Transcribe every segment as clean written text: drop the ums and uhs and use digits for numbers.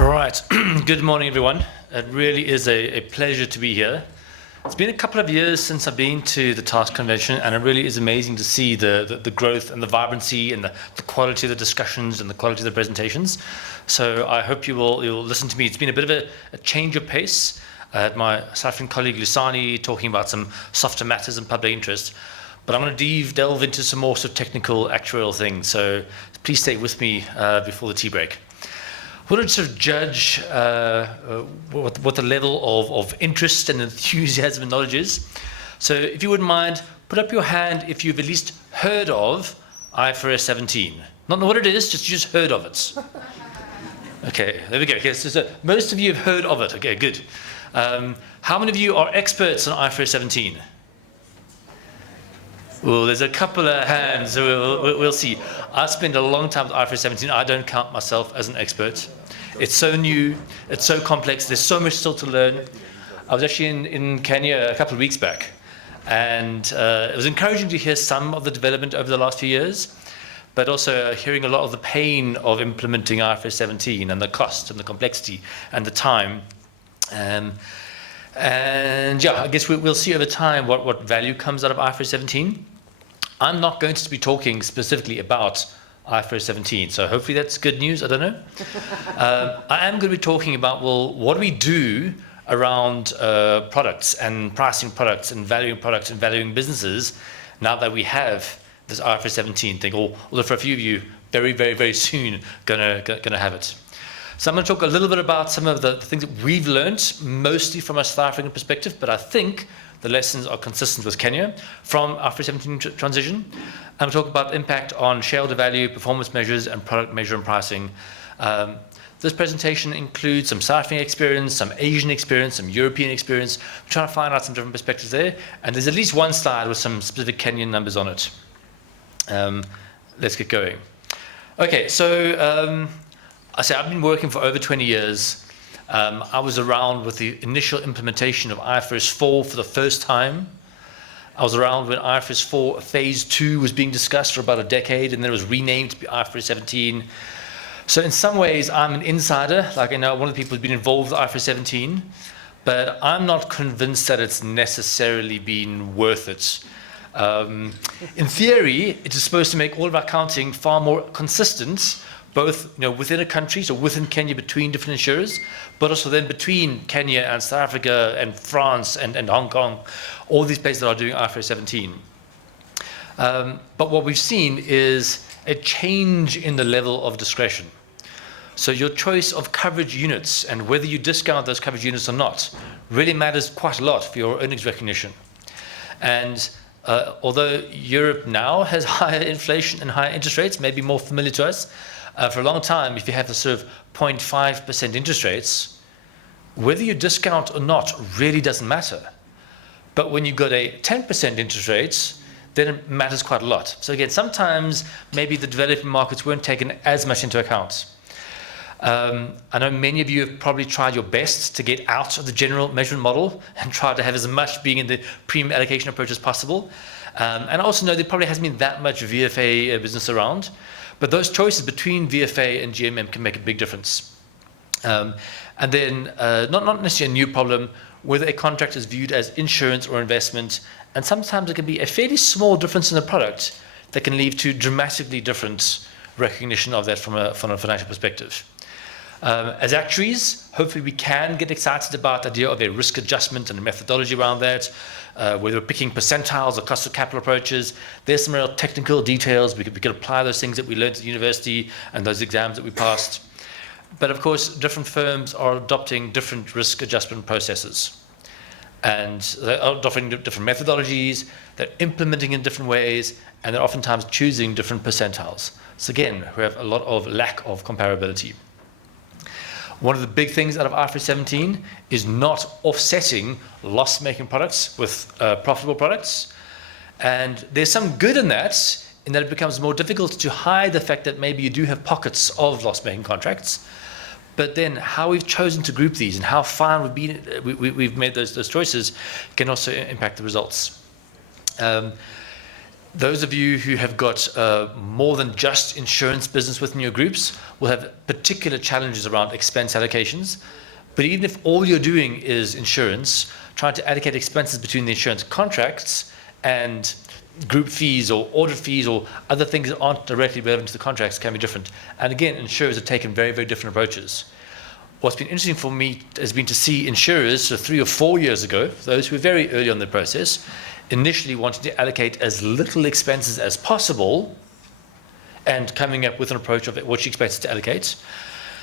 All right. Good morning, everyone. It really is a pleasure to be here. It's been a couple of years since I've been to the Task Convention, and it really is amazing to see the growth and the vibrancy and the quality of the discussions and the quality of the presentations. So I hope you'll listen to me. It's been a bit of a change of pace. I had my South African colleague Lusani talking about some softer matters and public interest, but I'm going to delve into some more sort of technical actuarial things. So please stay with me before the tea break. I wanted to sort of judge what the level of interest and enthusiasm and knowledge is. So if you wouldn't mind, put up your hand if you've at least heard of IFRS 17. Not know what it is, just heard of it. Okay, there we go. Okay, so most of you have heard of it. Okay, good. How many of you are experts on IFRS 17? Well, there's a couple of hands, so we'll see. I spent a long time with IFRS 17. I don't count myself as an expert. It's so new, it's so complex, there's so much still to learn. I was actually in Kenya a couple of weeks back, and it was encouraging to hear some of the development over the last few years, but also hearing a lot of the pain of implementing IFRS 17 and the cost and the complexity and the time. And yeah, I guess we'll see over time what value comes out of IFRS 17. I'm not going to be talking specifically about IFRS 17, so hopefully that's good news, I don't know. I am going to be talking about, well, what do we do around products and pricing products and valuing businesses now that we have this IFRS 17 thing, although for a few of you, very, very, very soon gonna have it. So I'm going to talk a little bit about some of the things that we've learned, mostly from a South African perspective, but I think the lessons are consistent with Kenya from IFRS 17 transition. I'm going to talk about impact on shareholder value, performance measures, and product measure and pricing. This presentation includes some South African experience, some Asian experience, some European experience. I'm trying to find out some different perspectives there, and there's at least one slide with some specific Kenyan numbers on it. Let's get going. Okay, so I say I've been working for over 20 years. I was around with the initial implementation of IFRS 4 for the first time. I was around when IFRS 4 Phase 2 was being discussed for about a decade, and then it was renamed to be IFRS 17. So in some ways, I'm an insider. Like I know one of the people who's been involved with IFRS 17, but I'm not convinced that it's necessarily been worth it. In theory, it is supposed to make all of our accounting far more consistent, both within a country, so within Kenya between different insurers, but also then between Kenya and South Africa and France and Hong Kong, all these places that are doing IFRS 17. But what we've seen is a change in the level of discretion. So your choice of coverage units and whether you discount those coverage units or not really matters quite a lot for your earnings recognition. And although Europe now has higher inflation and higher interest rates, maybe more familiar to us, for a long time, if you have the sort of 0.5% interest rates, whether you discount or not really doesn't matter. But when you've got a 10% interest rates, then it matters quite a lot. So again, sometimes maybe the developing markets weren't taken as much into account. I know many of you have probably tried your best to get out of the general measurement model and try to have as much being in the premium allocation approach as possible. And I also know there probably hasn't been that much VFA business around. But those choices between VFA and GMM can make a big difference. And then, not necessarily a new problem, whether a contract is viewed as insurance or investment, and sometimes it can be a fairly small difference in the product that can lead to dramatically different recognition of that from a financial perspective. As actuaries, hopefully we can get excited about the idea of a risk adjustment and a methodology around that, whether we're picking percentiles or cost of capital approaches. There's some real technical details. We could apply those things that we learned at university and those exams that we passed. But of course, different firms are adopting different risk adjustment processes. And they're adopting different methodologies, they're implementing in different ways, and they're oftentimes choosing different percentiles. So again, we have a lot of lack of comparability. One of the big things out of IFRS 17 is not offsetting loss-making products with profitable products. And there's some good in that it becomes more difficult to hide the fact that maybe you do have pockets of loss-making contracts. But then how we've chosen to group these and how fine we've made those choices can also impact the results. Those of you who have got more than just insurance business within your groups will have particular challenges around expense allocations. But even if all you're doing is insurance, trying to allocate expenses between the insurance contracts and group fees or audit fees or other things that aren't directly relevant to the contracts can be different. And again, insurers have taken very, very different approaches. What's been interesting for me has been to see insurers, so 3 or 4 years ago, those who were very early on the process, initially wanting to allocate as little expenses as possible and coming up with an approach of what you expected to allocate.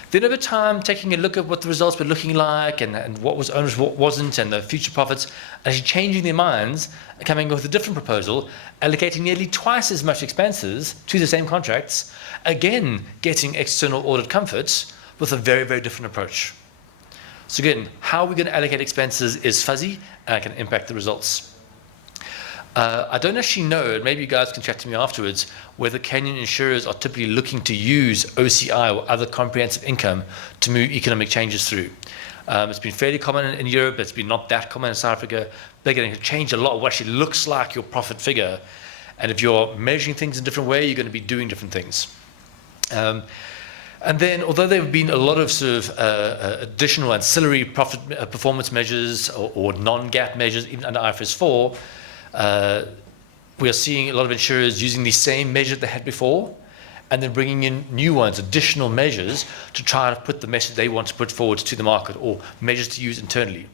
Then over time, taking a look at what the results were looking like and what was owners, what wasn't, and the future profits, actually changing their minds, coming up with a different proposal, allocating nearly twice as much expenses to the same contracts, again, getting external audit comforts with a very, very different approach. So again, how we're going to allocate expenses is fuzzy and can impact the results. I don't actually know, and maybe you guys can chat to me afterwards, whether Kenyan insurers are typically looking to use OCI or other comprehensive income to move economic changes through. It's been fairly common in Europe, it's been not that common in South Africa. They're going to change a lot of what actually looks like your profit figure. And if you're measuring things in a different way, you're going to be doing different things. And then, although there have been a lot of sort of additional ancillary profit performance measures or non-GAAP measures, even under IFRS 4, we are seeing a lot of insurers using the same measure they had before and then bringing in new ones, additional measures to try to put the message they want to put forward to the market or measures to use internally.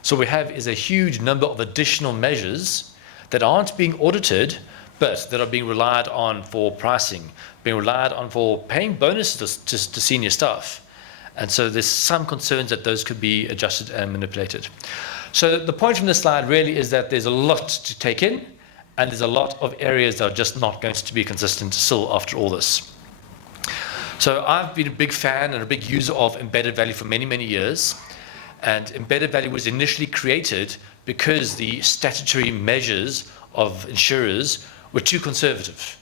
So what we have is a huge number of additional measures that aren't being audited, but that are being relied on for pricing, being relied on for paying bonuses to senior staff. And so there's some concerns that those could be adjusted and manipulated. So the point from this slide really is that there's a lot to take in, and there's a lot of areas that are just not going to be consistent still after all this. So I've been a big fan and a big user of embedded value for many, many years. And embedded value was initially created because the statutory measures of insurers were too conservative.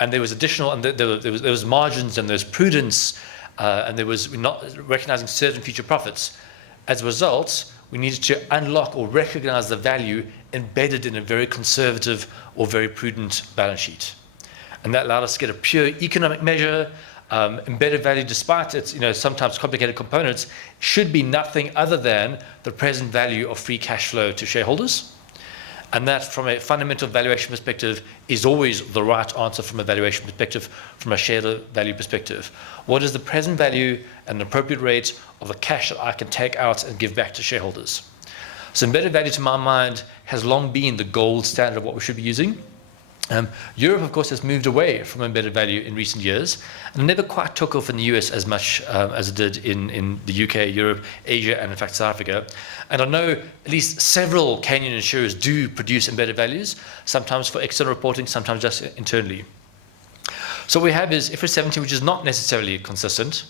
And there was additional, and there was margins and there was prudence, and there was not recognizing certain future profits. As a result, we needed to unlock or recognize the value embedded in a very conservative or very prudent balance sheet. And that allowed us to get a pure economic measure. Embedded value, despite its sometimes complicated components, should be nothing other than the present value of free cash flow to shareholders. And that, from a fundamental valuation perspective, is always the right answer from a valuation perspective, from a shareholder value perspective. What is the present value and an appropriate rate of the cash that I can take out and give back to shareholders? So embedded value, to my mind, has long been the gold standard of what we should be using. Europe, of course, has moved away from embedded value in recent years and never quite took off in the US as much as it did in the UK, Europe, Asia, and in fact South Africa. And I know at least several Kenyan insurers do produce embedded values, sometimes for external reporting, sometimes just internally. So what we have is IFRS 17, which is not necessarily consistent.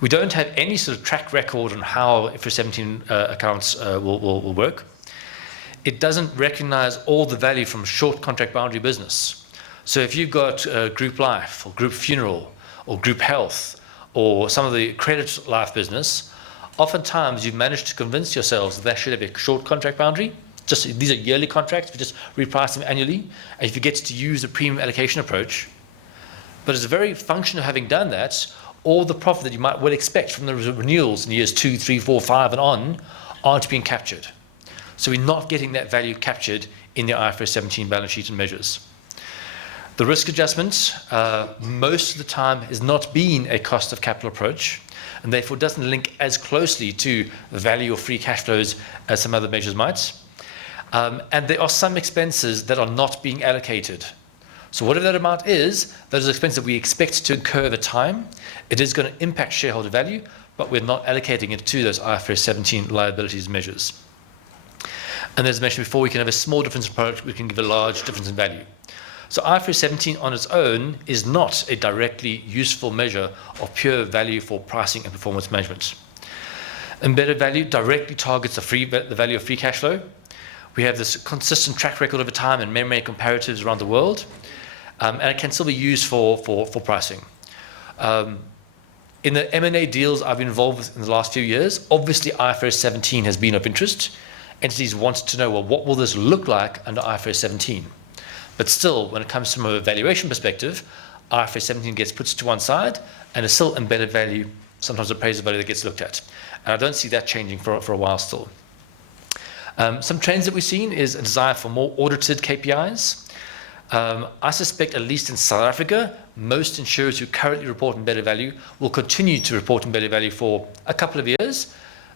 We don't have any sort of track record on how IFRS 17 accounts will work. It doesn't recognize all the value from short contract boundary business. So if you've got group life or group funeral or group health or some of the credit life business, oftentimes you've managed to convince yourselves that should have a short contract boundary. These are yearly contracts, we just reprice them annually, and if you get to use a premium allocation approach. But as a very function of having done that, all the profit that you might well expect from the renewals in years 2, 3, 4, 5 and on aren't being captured. So we're not getting that value captured in the IFRS 17 balance sheet and measures. The risk adjustment, most of the time, has not been a cost of capital approach, and therefore doesn't link as closely to the value of free cash flows as some other measures might. And there are some expenses that are not being allocated. So whatever that amount is, those are expenses that we expect to incur over time. It is going to impact shareholder value, but we're not allocating it to those IFRS 17 liabilities measures. And as mentioned before, we can have a small difference in product, we can give a large difference in value. So IFRS 17 on its own is not a directly useful measure of pure value for pricing and performance management. Embedded value directly targets the value of free cash flow. We have this consistent track record over time and many comparatives around the world, and it can still be used for pricing. In the M&A deals I've been involved with in the last few years, obviously IFRS 17 has been of interest. Entities want to know, well, what will this look like under IFRS 17? But still, when it comes from a valuation perspective, IFRS 17 gets put to one side, and it's still embedded value, sometimes appraisal value that gets looked at. And I don't see that changing for a while still. Some trends that we've seen is a desire for more audited KPIs. I suspect, at least in South Africa, most insurers who currently report embedded value will continue to report embedded value for a couple of years.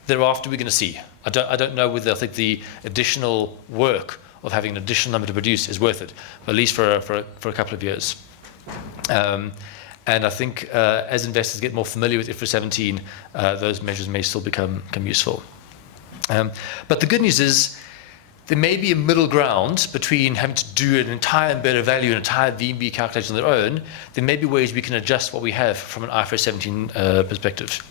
Thereafter, we're going to see. I don't know whether I think the additional work of having an additional number to produce is worth it, but at least for a couple of years. And I think as investors get more familiar with IFRS 17, those measures may still become useful. But the good news is there may be a middle ground between having to do an entire embedded value and entire VNB calculation on their own. There may be ways we can adjust what we have from an IFRS 17 perspective.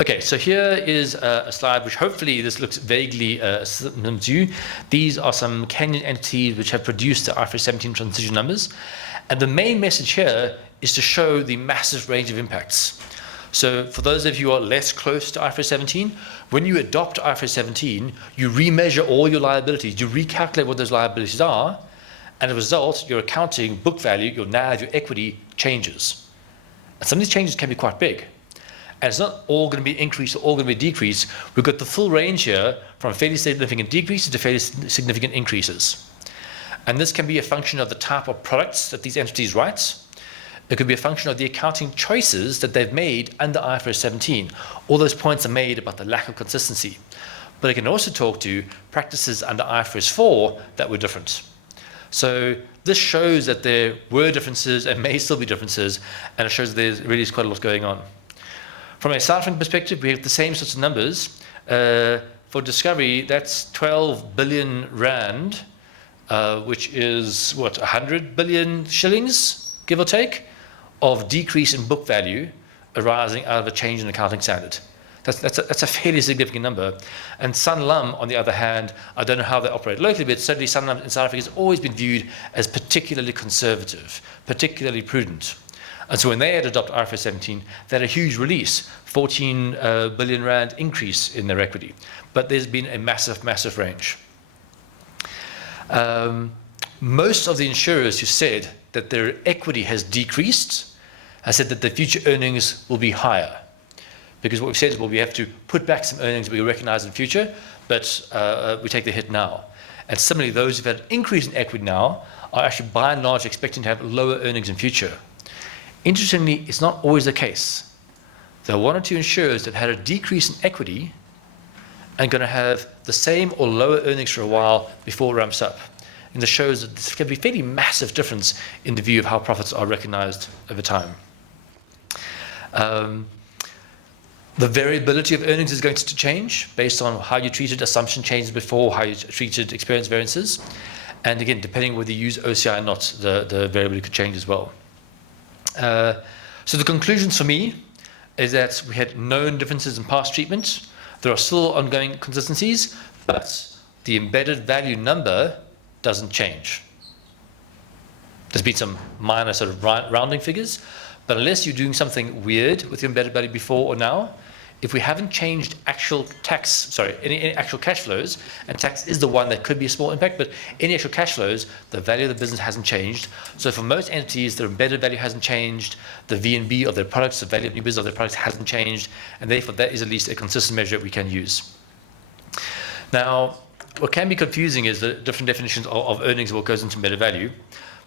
Okay, so here is a slide which hopefully this looks vaguely similar to you. These are some Kenyan entities which have produced the IFRS 17 transition numbers. And the main message here is to show the massive range of impacts. So for those of you who are less close to IFRS 17, when you adopt IFRS 17, you remeasure all your liabilities, you recalculate what those liabilities are, and as a result, your accounting book value, your NAV, your equity changes. And some of these changes can be quite big. And it's not all going to be increase or all going to be decrease. We've got the full range here from fairly significant decreases to fairly significant increases. And this can be a function of the type of products that these entities write. It could be a function of the accounting choices that they've made under IFRS 17. All those points are made about the lack of consistency. But it can also talk to practices under IFRS 4 that were different. So this shows that there were differences and may still be differences, and it shows there really is quite a lot going on. From a South African perspective, we have the same sorts of numbers. For Discovery, that's 12 billion rand, which is, 100 billion shillings, give or take, of decrease in book value arising out of a change in accounting standard. That's a fairly significant number. And Sanlam, on the other hand, I don't know how they operate locally, but certainly Sanlam in South Africa has always been viewed as particularly conservative, particularly prudent. And so when they had adopted IFRS 17, they had a huge release, 14 billion rand increase in their equity. But there's been a massive, massive range. Most of the insurers who said that their equity has decreased have said that the future earnings will be higher. Because what we've said is, well, we have to put back some earnings we recognize in the future, but we take the hit now. And similarly, those who've had an increase in equity now are actually by and large expecting to have lower earnings in future. Interestingly, it's not always the case. There are one or two insurers that had a decrease in equity and going to have the same or lower earnings for a while before it ramps up. And this shows that there can be a fairly massive difference in the view of how profits are recognized over time. The variability of earnings is going to change based on how you treated assumption changes before, how you treated experience variances. And again, depending whether you use OCI or not, the variability could change as well. So the conclusions for me is that we had known differences in past treatment. There are still ongoing consistencies, but the embedded value number doesn't change. There's been some minor sort of rounding figures, but unless you're doing something weird with your embedded value before or now, if we haven't changed any actual cash flows, and tax is the one that could be a small impact, but any actual cash flows, the value of the business hasn't changed. So for most entities, their embedded value hasn't changed, the VNB of their products, the value of new business of their products hasn't changed, and therefore that is at least a consistent measure we can use. Now, what can be confusing is the different definitions of earnings and what goes into embedded value.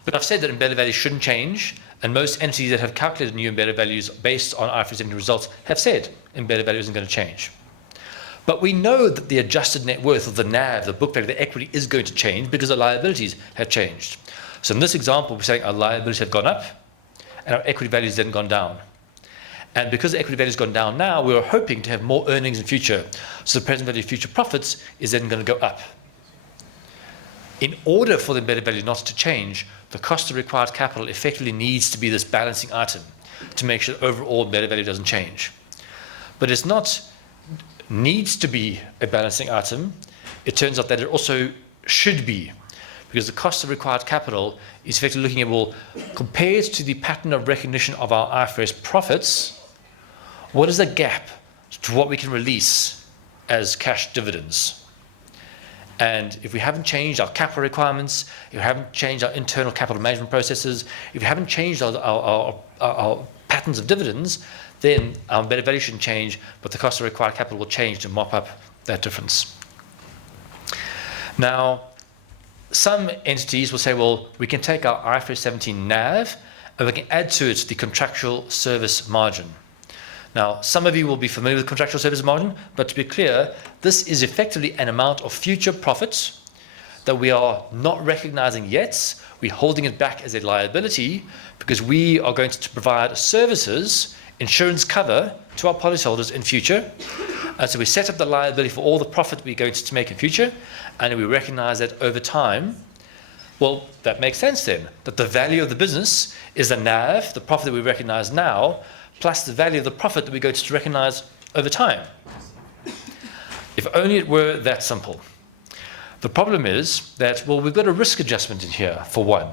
But I've said that embedded value shouldn't change, and most entities that have calculated new embedded values based on IFRS 17 results have said embedded value isn't going to change. But we know that the adjusted net worth of the NAV, the book value, the equity is going to change because the liabilities have changed. So in this example, we're saying our liabilities have gone up and our equity value has then gone down. And because the equity value has gone down now, we're hoping to have more earnings in future. So the present value of future profits is then going to go up. In order for the embedded value not to change, the cost of required capital effectively needs to be this balancing item to make sure overall embedded value doesn't change. But it's not needs to be a balancing item. It turns out that it also should be, because the cost of required capital is effectively looking at, well, compared to the pattern of recognition of our IFRS profits, what is the gap to what we can release as cash dividends? And if we haven't changed our capital requirements, if we haven't changed our internal capital management processes, if we haven't changed our patterns of dividends, then our embedded value shouldn't change, but the cost of required capital will change to mop up that difference. Now, some entities will say, well, we can take our IFRS 17 NAV and we can add to it the contractual service margin. Now, some of you will be familiar with contractual service margin, but to be clear, this is effectively an amount of future profits that we are not recognizing yet. We're holding it back as a liability because we are going to provide services, insurance cover to our policyholders in future. And so we set up the liability for all the profit we're going to make in future, and we recognize that over time. Well, that makes sense then, that the value of the business is the NAV, the profit that we recognize now, plus the value of the profit that we're going to recognize over time. If only it were that simple. The problem is that, well, we've got a risk adjustment in here, for one.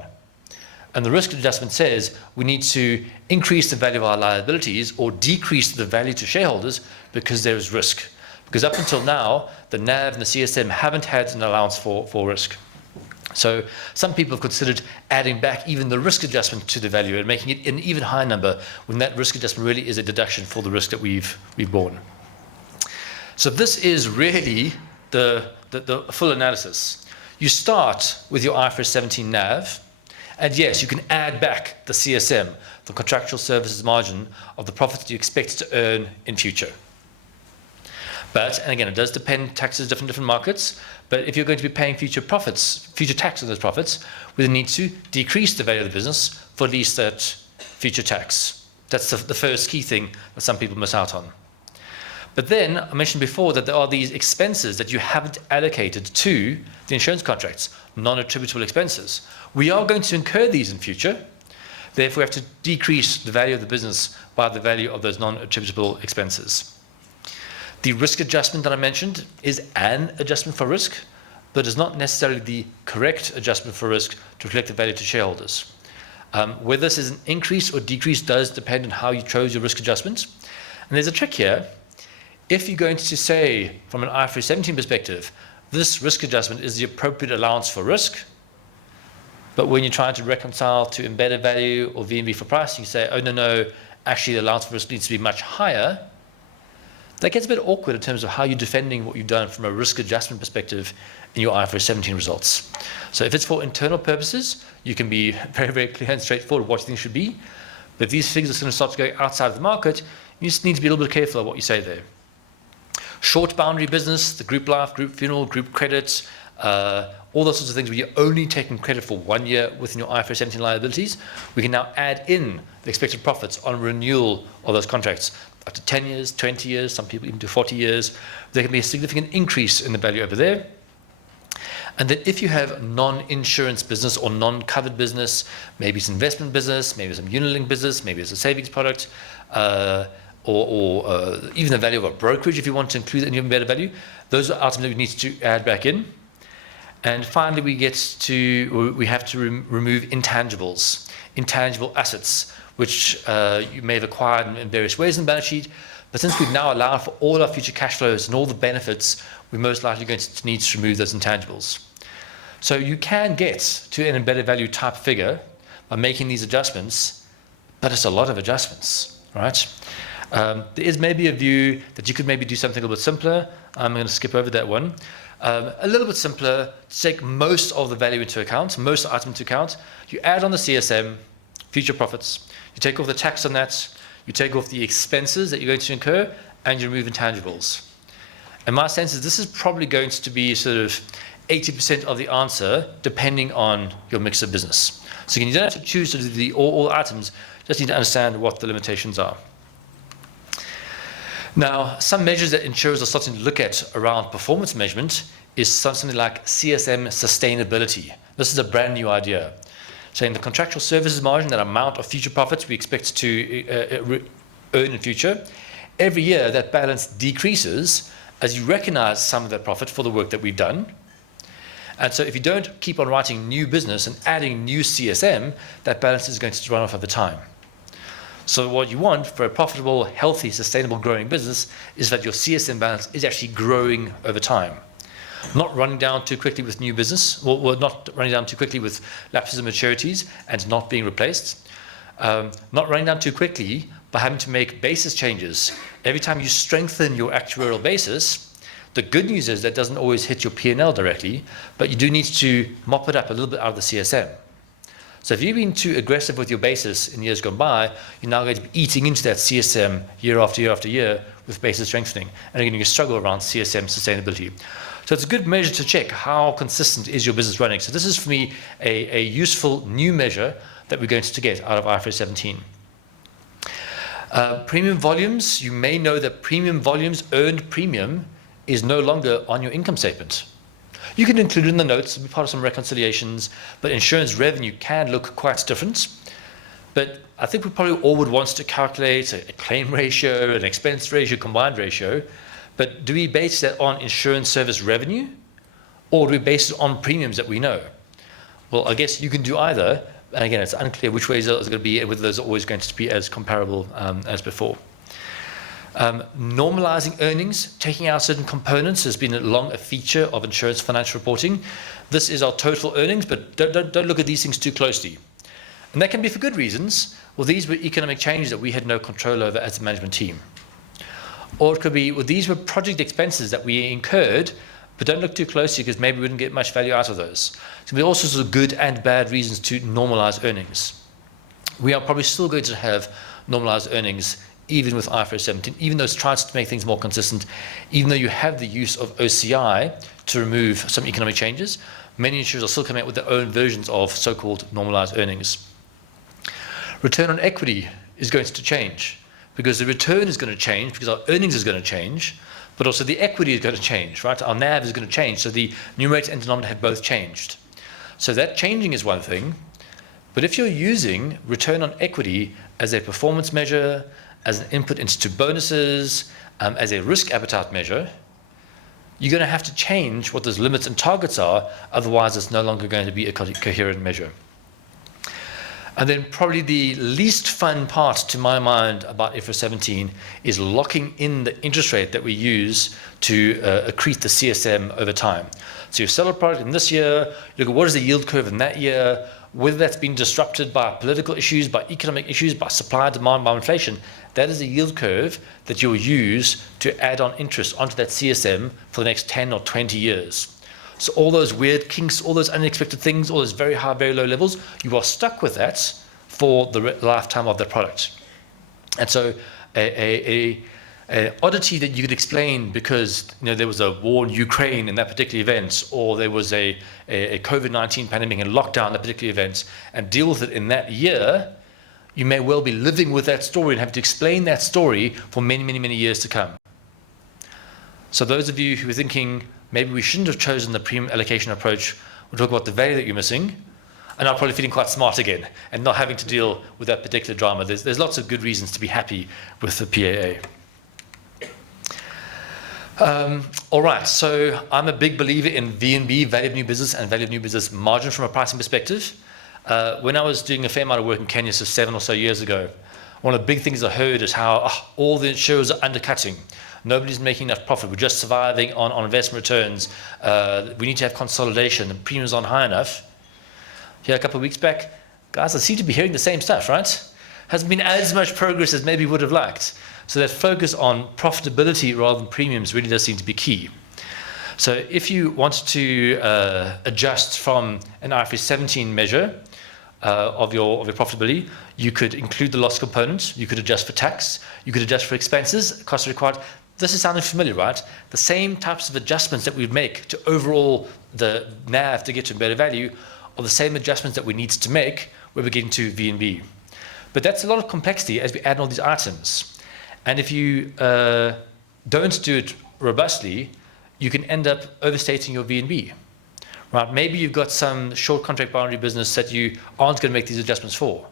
And the risk adjustment says we need to increase the value of our liabilities or decrease the value to shareholders because there is risk. Because up until now, the NAV and the CSM haven't had an allowance for risk. So some people have considered adding back even the risk adjustment to the value and making it an even higher number when that risk adjustment really is a deduction for the risk that we've borne. So this is really the full analysis. You start with your IFRS 17 NAV, and yes, you can add back the CSM, the contractual services margin of the profits that you expect to earn in future. But, and again, it does depend, taxes, different markets, but if you're going to be paying future profits, future tax on those profits, we need to decrease the value of the business for at least that future tax. That's the first key thing that some people miss out on. But then, I mentioned before that there are these expenses that you haven't allocated to the insurance contracts, non-attributable expenses. We are going to incur these in future, therefore we have to decrease the value of the business by the value of those non-attributable expenses. The risk adjustment that I mentioned is an adjustment for risk, but is not necessarily the correct adjustment for risk to reflect the value to shareholders. Whether this is an increase or decrease does depend on how you chose your risk adjustment. And there's a trick here. If you're going to say, from an IFRS 17 perspective, this risk adjustment is the appropriate allowance for risk, but when you're trying to reconcile to embedded value or VNB for pricing, you say, oh, no, actually the allowance for risk needs to be much higher. That gets a bit awkward in terms of how you're defending what you've done from a risk adjustment perspective in your IFRS 17 results. So if it's for internal purposes, you can be very, very clear and straightforward what things should be. But if these figures are going to start to go outside of the market, you just need to be a little bit careful of what you say there. Short boundary business, the group life, group funeral, group credit, all those sorts of things where you're only taking credit for 1 year within your IFRS 17 liabilities, we can now add in the expected profits on renewal of those contracts. Up to 10 years, 20 years, some people even do 40 years. There can be a significant increase in the value over there. And then if you have non-insurance business or non-covered business, maybe it's investment business, maybe it's a unit-linked business, maybe it's a savings product, or even the value of a brokerage if you want to include it in your embedded value, those are items that we need to add back in. And finally, we have to remove intangibles, intangible assets, which you may have acquired in various ways in the balance sheet. But since we've now allowed for all our future cash flows and all the benefits, we're most likely going to need to remove those intangibles. So you can get to an embedded value type figure by making these adjustments, but it's a lot of adjustments, right? There is maybe a view that you could maybe do something a little bit simpler. I'm going to skip over that one. A little bit simpler, to take most of the value into account, most items into account. You add on the CSM, future profits. You take off the tax on that. You take off the expenses that you're going to incur, and you remove intangibles. And my sense is this is probably going to be sort of 80% of the answer, depending on your mix of business. So you don't have to choose to do all items, just need to understand what the limitations are. Now, some measures that insurers are starting to look at around performance measurement is something like CSM sustainability. This is a brand new idea. Saying the contractual services margin, that amount of future profits we expect to earn in future, every year that balance decreases as you recognize some of that profit for the work that we've done. And so if you don't keep on writing new business and adding new CSM, that balance is going to run off over time. So what you want for a profitable, healthy, sustainable, growing business is that your CSM balance is actually growing over time. not running down too quickly with new business, or not running down too quickly with lapses and maturities and not being replaced. Not running down too quickly by having to make basis changes. Every time you strengthen your actuarial basis, the good news is that doesn't always hit your P&L directly, but you do need to mop it up a little bit out of the CSM. So if you've been too aggressive with your basis in years gone by, you're now going to be eating into that CSM year after year after year with basis strengthening, and you're going to struggle around CSM sustainability. So it's a good measure to check how consistent is your business running. So this is, for me, a useful new measure that we're going to get out of IFRS 17. Premium volumes, you may know that premium volumes, earned premium, is no longer on your income statement. You can include it in the notes, it'll be part of some reconciliations, but insurance revenue can look quite different. But I think we probably all would want to calculate a claim ratio, an expense ratio, combined ratio, but do we base that on insurance service revenue, or do we base it on premiums that we know? Well, I guess you can do either, and again, it's unclear which ways it's going to be, whether those are always going to be as comparable as before. Normalizing earnings, taking out certain components, has been a feature of insurance financial reporting. This is our total earnings, but don't look at these things too closely. And that can be for good reasons. Well, these were economic changes that we had no control over as a management team. Or it could be, well, these were project expenses that we incurred, but don't look too closely because maybe we didn't get much value out of those. So there are all sorts of good and bad reasons to normalize earnings. We are probably still going to have normalized earnings even with IFRS 17, even though it's tried to make things more consistent, even though you have the use of OCI to remove some economic changes, many insurers are still coming out with their own versions of so-called normalized earnings. Return on equity is going to change because the return is going to change because our earnings is going to change, but also the equity is going to change, right? Our NAV is going to change, so the numerator and denominator have both changed. So that changing is one thing, but if you're using return on equity as a performance measure, as an input into bonuses, as a risk appetite measure, you're going to have to change what those limits and targets are, otherwise it's no longer going to be a coherent measure. And then probably the least fun part, to my mind, about IFRS 17 is locking in the interest rate that we use to accrete the CSM over time. So you sell a product in this year, you look at what is the yield curve in that year, whether that's been disrupted by political issues, by economic issues, by supply, demand, by inflation. That is a yield curve that you'll use to add on interest onto that CSM for the next 10 or 20 years. So all those weird kinks, all those unexpected things, all those very high, very low levels, you are stuck with that for the lifetime of the product. And so an oddity that you could explain because there was a war in Ukraine in that particular event, or there was a COVID-19 pandemic and lockdown in that particular event, and deal with it in that year, you may well be living with that story and have to explain that story for many, many, many years to come. So those of you who are thinking maybe we shouldn't have chosen the premium allocation approach, we'll talk about the value that you're missing, and are probably feeling quite smart again and not having to deal with that particular drama. There's lots of good reasons to be happy with the PAA. All right, so I'm a big believer in VNB, value of new business, and value of new business margin from a pricing perspective. When I was doing a fair amount of work in Kenya, so 7 or so years ago, one of the big things I heard is how all the insurers are undercutting. Nobody's making enough profit. We're just surviving on investment returns. We need to have consolidation. The premiums aren't high enough. Here a couple of weeks back, guys, I seem to be hearing the same stuff, right? Hasn't been as much progress as maybe would have liked. So that focus on profitability rather than premiums really does seem to be key. So if you want to adjust from an IFRS 17 measure of your profitability, you could include the loss component, you could adjust for tax, you could adjust for expenses, costs required. This is sounding familiar, right? The same types of adjustments that we make to overall the NAV to get to a better value are the same adjustments that we need to make when we get into VNB. But that's a lot of complexity as we add all these items. And if you don't do it robustly, you can end up overstating your VNB. Right? Maybe you've got some short contract boundary business that you aren't going to make these adjustments for.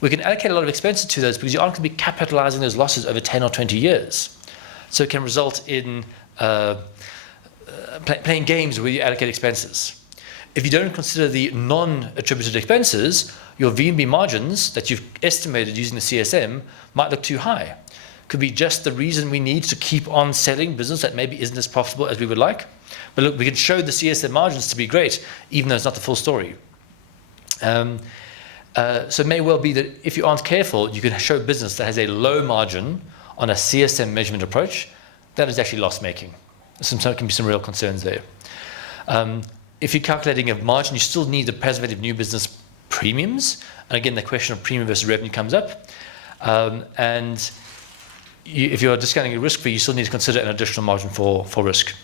We can allocate a lot of expenses to those because you aren't going to be capitalizing those losses over 10 or 20 years. So it can result in playing games where you allocate expenses. If you don't consider the non-attributed expenses, your VNB margins that you've estimated using the CSM might look too high. Could be just the reason we need to keep on selling business that maybe isn't as profitable as we would like. But look, we can show the CSM margins to be great, even though it's not the full story. So it may well be that if you aren't careful, you can show business that has a low margin on a CSM measurement approach that is actually loss-making. There can be some real concerns there. If you're calculating a margin, you still need the preservative new business premiums. And again, the question of premium versus revenue comes up. If you're discounting a risk-free, you still need to consider an additional margin for risk.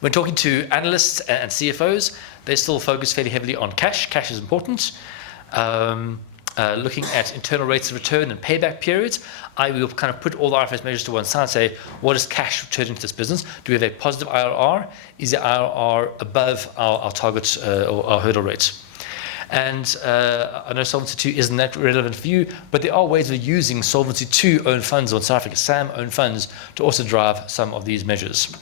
When talking to analysts and CFOs, they still focus fairly heavily on cash. Cash is important. Looking at internal rates of return and payback periods, I will kind of put all the IFRS measures to one side and say, what is cash returning to this business? Do we have a positive IRR? Is the IRR above our target or our hurdle rate? And I know Solvency II isn't that relevant for you, but there are ways of using Solvency II own funds, or South Africa SAM own funds, to also drive some of these measures.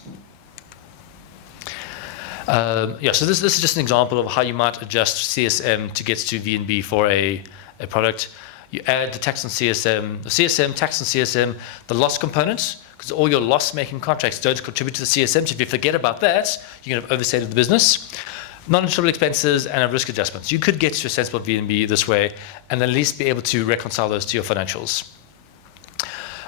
So this is just an example of how you might adjust CSM to get to VNB for a product. You add the tax on CSM, the CSM, tax on CSM, the loss component, because all your loss-making contracts don't contribute to the CSM. So if you forget about that, you're going to have overstated the business. Non-insurable expenses and risk adjustments. You could get to a sensible VNB this way and at least be able to reconcile those to your financials.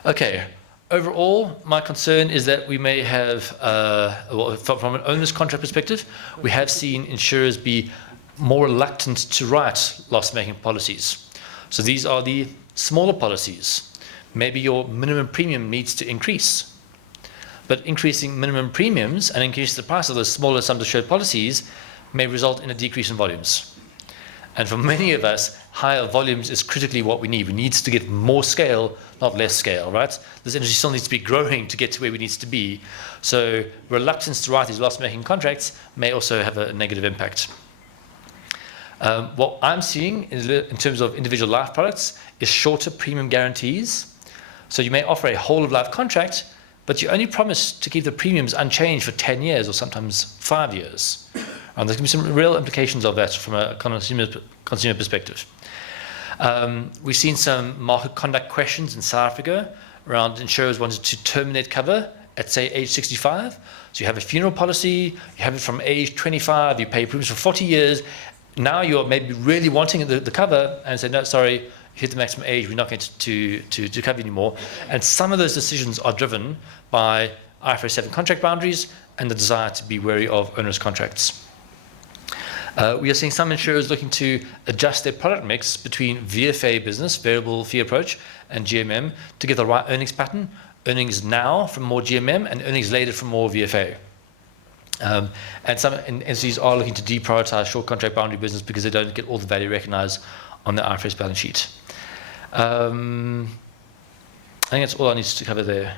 Okay, overall, my concern is that we may have, from an owner's contract perspective, we have seen insurers be more reluctant to write loss-making policies. So these are the smaller policies. Maybe your minimum premium needs to increase. But increasing minimum premiums and increasing the price of those smaller sum assured policies may result in a decrease in volumes. And for many of us, higher volumes is critically what we need. We need to get more scale, not less scale, right? This industry still needs to be growing to get to where we need to be. So reluctance to write these loss-making contracts may also have a negative impact. What I'm seeing in terms of individual life products is shorter premium guarantees. So you may offer a whole of life contract, but you only promise to keep the premiums unchanged for 10 years or sometimes 5 years. And there's going to be some real implications of that from a consumer perspective. We've seen some market conduct questions in South Africa around insurers wanting to terminate cover at, say, age 65. So you have a funeral policy, you have it from age 25, you pay premiums for 40 years. Now you're maybe really wanting the cover and say, no, sorry, you hit the maximum age, we're not going to cover anymore. And some of those decisions are driven by IFRS 7 contract boundaries and the desire to be wary of onerous contracts. We are seeing some insurers looking to adjust their product mix between VFA business, variable fee approach, and GMM to get the right earnings pattern. Earnings now from more GMM and earnings later from more VFA. And some entities are looking to deprioritize short contract boundary business because they don't get all the value recognized on the IFRS balance sheet. I think that's all I need to cover there.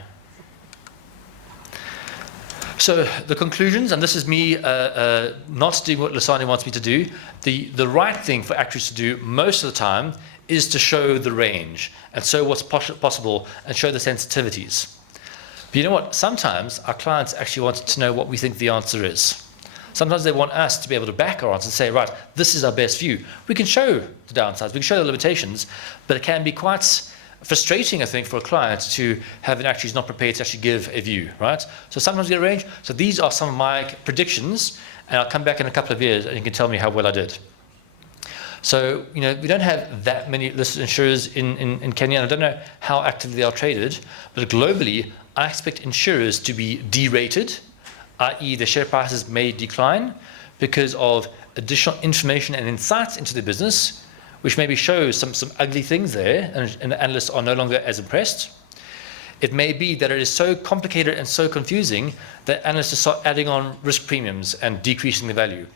So the conclusions, and this is me not doing what Lasani wants me to do. The right thing for actuaries to do most of the time is to show the range and show what's possible and show the sensitivities. But you know what? Sometimes our clients actually want to know what we think the answer is. Sometimes they want us to be able to back our answer and say, right, this is our best view. We can show the downsides, we can show the limitations, but it can be quite frustrating, I think, for a client to have an actuary who's not prepared to actually give a view, right? So sometimes we get a range. So these are some of my predictions, and I'll come back in a couple of years and you can tell me how well I did. So, we don't have that many listed insurers in Kenya, and I don't know how actively they are traded, but globally, I expect insurers to be derated, i.e. the share prices may decline because of additional information and insights into the business, which maybe shows some ugly things there, and the analysts are no longer as impressed. It may be that it is so complicated and so confusing that analysts start adding on risk premiums and decreasing the value.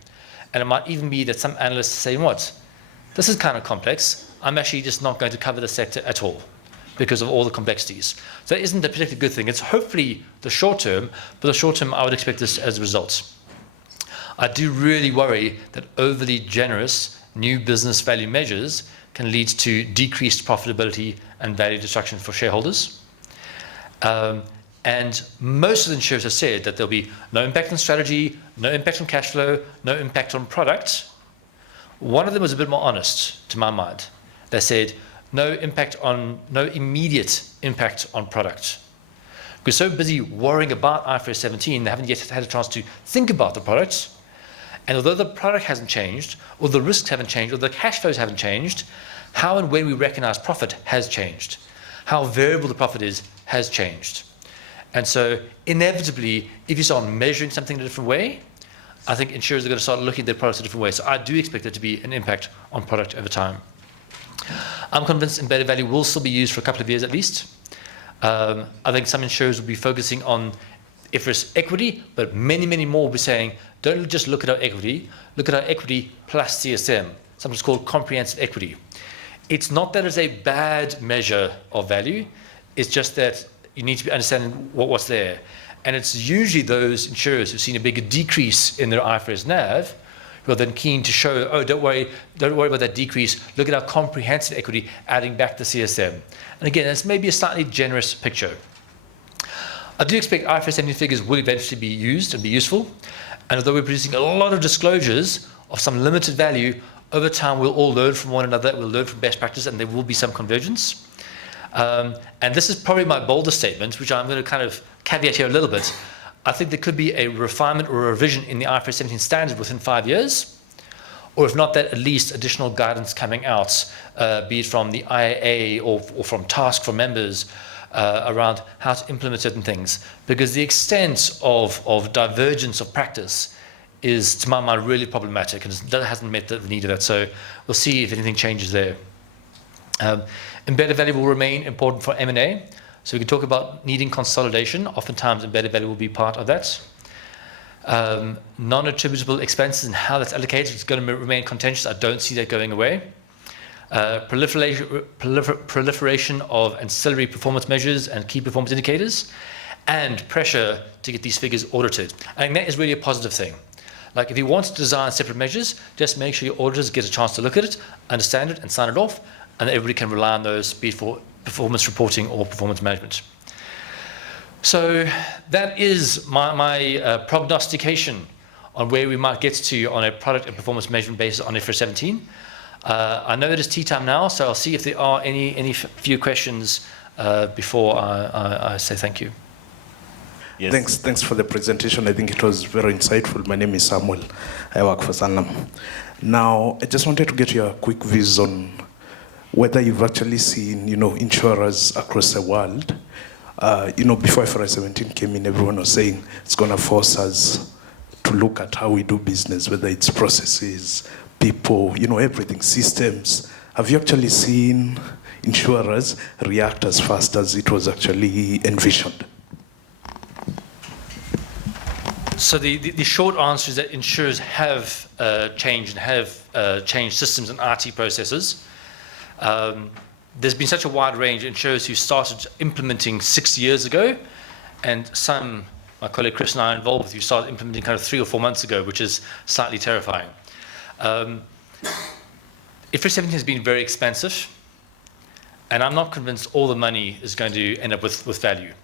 And it might even be that some analysts say, what? This is kind of complex. I'm actually just not going to cover the sector at all because of all the complexities. So that isn't a particularly good thing. It's hopefully the short term, but the short term I would expect this as a result. I do really worry that overly generous new business value measures can lead to decreased profitability and value destruction for shareholders. And most of the insurers have said that there'll be no impact on strategy, no impact on cash flow, no impact on product. One of them was a bit more honest, to my mind. They said no immediate impact on product. We're so busy worrying about IFRS 17, they haven't yet had a chance to think about the products. And although the product hasn't changed, or the risks haven't changed, or the cash flows haven't changed, how and when we recognize profit has changed. How variable the profit is has changed. And so inevitably, if you start measuring something in a different way, I think insurers are going to start looking at their products a different way. So I do expect there to be an impact on product over time. I'm convinced embedded value will still be used for a couple of years at least. I think some insurers will be focusing on IFRS equity, but many, many more will be saying, don't just look at our equity, look at our equity plus CSM, sometimes called comprehensive equity. It's not that it's a bad measure of value, it's just that you need to be understanding what's there. And it's usually those insurers who've seen a bigger decrease in their IFRS NAV who are then keen to show, oh, don't worry about that decrease, look at our comprehensive equity, adding back the CSM. And again, it's maybe a slightly generous picture. I do expect IFRS 17 figures will eventually be used and be useful. And although we're producing a lot of disclosures of some limited value, over time we'll all learn from one another, we'll learn from best practice, and there will be some convergence. And this is probably my boldest statement, which I'm going to kind of caveat here a little bit. I think there could be a refinement or a revision in the IFRS 17 standard within 5 years, or if not that, at least additional guidance coming out, be it from the IAA or from task for members, around how to implement certain things, because the extent of divergence of practice is, to my mind, really problematic, and it hasn't met the need of that. So we'll see if anything changes there. Embedded value will remain important for M&A. So we can talk about needing consolidation. Oftentimes, embedded value will be part of that. Non-attributable expenses and how that's allocated is going to remain contentious. I don't see that going away. Proliferation of ancillary performance measures and key performance indicators, and pressure to get these figures audited. I think that is really a positive thing. Like, if you want to design separate measures, just make sure your auditors get a chance to look at it, understand it, and sign it off, and everybody can rely on those, be it for performance reporting or performance management. So that is my prognostication on where we might get to on a product and performance measurement basis on IFRS 17. I know it is tea time now, so I'll see if there are any few questions before I say thank you. Yes. Thanks for the presentation. I think it was very insightful. My name is Samuel. I work for Sanlam. Now, I just wanted to get your quick views on whether you've actually seen, insurers across the world. Before IFRS 17 came in, everyone was saying it's going to force us to look at how we do business, whether it's processes, people, everything, systems. Have you actually seen insurers react as fast as it was actually envisioned? So the short answer is that insurers have changed and have changed systems and IT processes. There's been such a wide range of insurers who started implementing 6 years ago, and some, my colleague Chris and I are involved with, who started implementing kind of 3 or 4 months ago, which is slightly terrifying. IFRS 17 has been very expensive, and I'm not convinced all the money is going to end up with value,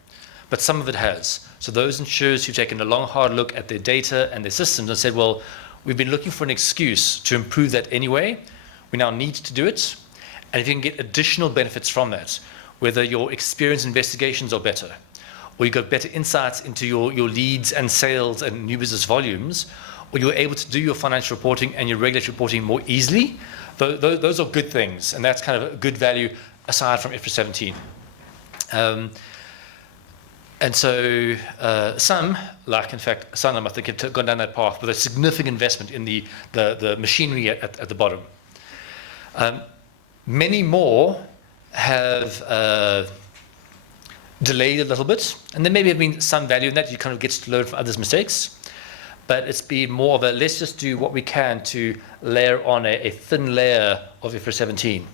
but some of it has. So those insurers who've taken a long, hard look at their data and their systems and said, well, we've been looking for an excuse to improve that anyway, we now need to do it, and if you can get additional benefits from that, whether your experience investigations are better, or you've got better insights into your leads and sales and new business volumes, or you're able to do your financial reporting and your regulatory reporting more easily, those are good things, and that's kind of a good value aside from IFRS 17. And so some, like in fact Sanlam, I think have gone down that path with a significant investment in the machinery at the bottom. Many more have delayed a little bit, and there maybe have been some value in that. You kind of get to learn from others' mistakes, but it's been more of a let's just do what we can to layer on a thin layer of IFRS 17.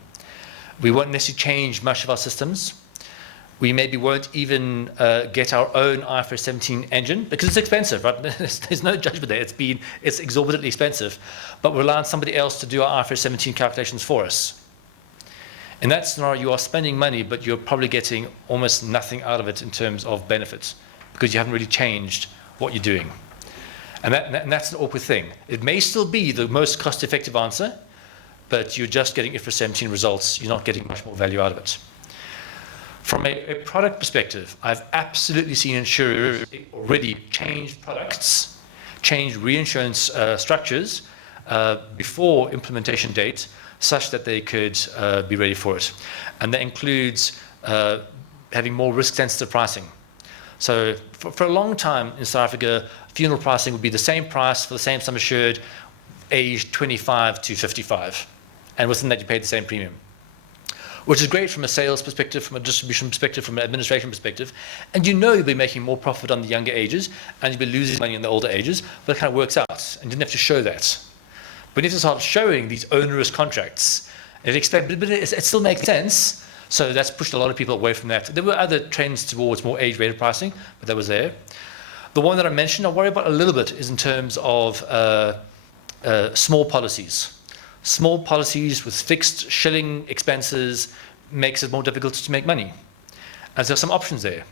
We won't necessarily change much of our systems. We maybe won't even get our own IFRS 17 engine because it's expensive, right? There's no judgment there. It's exorbitantly expensive, but we're allowing somebody else to do our IFRS 17 calculations for us. In that scenario, you are spending money, but you're probably getting almost nothing out of it in terms of benefits because you haven't really changed what you're doing. And that's an awkward thing. It may still be the most cost-effective answer, but you're just getting IFRS 17 results. You're not getting much more value out of it. From a product perspective, I've absolutely seen insurers already change products, change reinsurance structures before implementation date, such that they could be ready for it. And that includes having more risk-sensitive pricing. So for a long time in South Africa, funeral pricing would be the same price for the same sum assured, aged 25 to 55. And within that, you paid the same premium, which is great from a sales perspective, from a distribution perspective, from an administration perspective. And you know you'll be making more profit on the younger ages, and you'll be losing money on the older ages, but it kind of works out, and you didn't have to show that. But if you start showing these onerous contracts, but it still makes sense. So that's pushed a lot of people away from that. There were other trends towards more age-rated pricing, but that was there. The one that I mentioned, I worry about a little bit, is in terms of small policies. Small policies with fixed shilling expenses makes it more difficult to make money. And so there are some options there.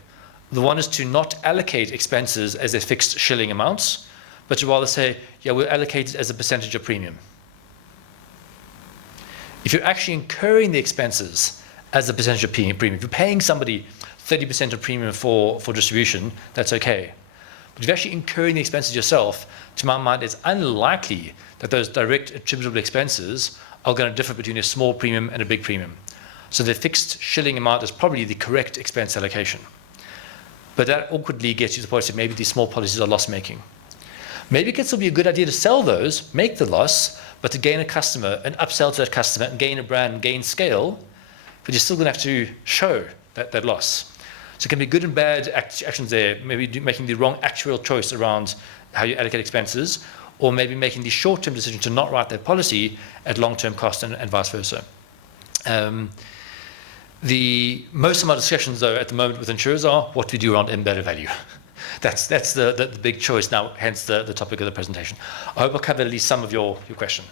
The one is to not allocate expenses as a fixed shilling amounts, but to rather say, yeah, we'll allocate it as a percentage of premium. If you're actually incurring the expenses as a percentage of premium, if you're paying somebody 30% of premium for distribution, that's okay. But if you're actually incurring the expenses yourself, to my mind, it's unlikely that those direct attributable expenses are going to differ between a small premium and a big premium. So the fixed shilling amount is probably the correct expense allocation. But that awkwardly gets you to the point that maybe these small policies are loss-making. Maybe it can still be a good idea to sell those, make the loss, but to gain a customer and upsell to that customer and gain a brand and gain scale, but you're still going to have to show that loss. So it can be good and bad actions there, maybe making the wrong actuarial choice around how you allocate expenses, or maybe making the short-term decision to not write that policy at long-term cost and vice versa. Most of my discussions, though, at the moment with insurers are what we do around embedded value. That's the big choice now, hence the topic of the presentation. I hope I covered at least some of your question.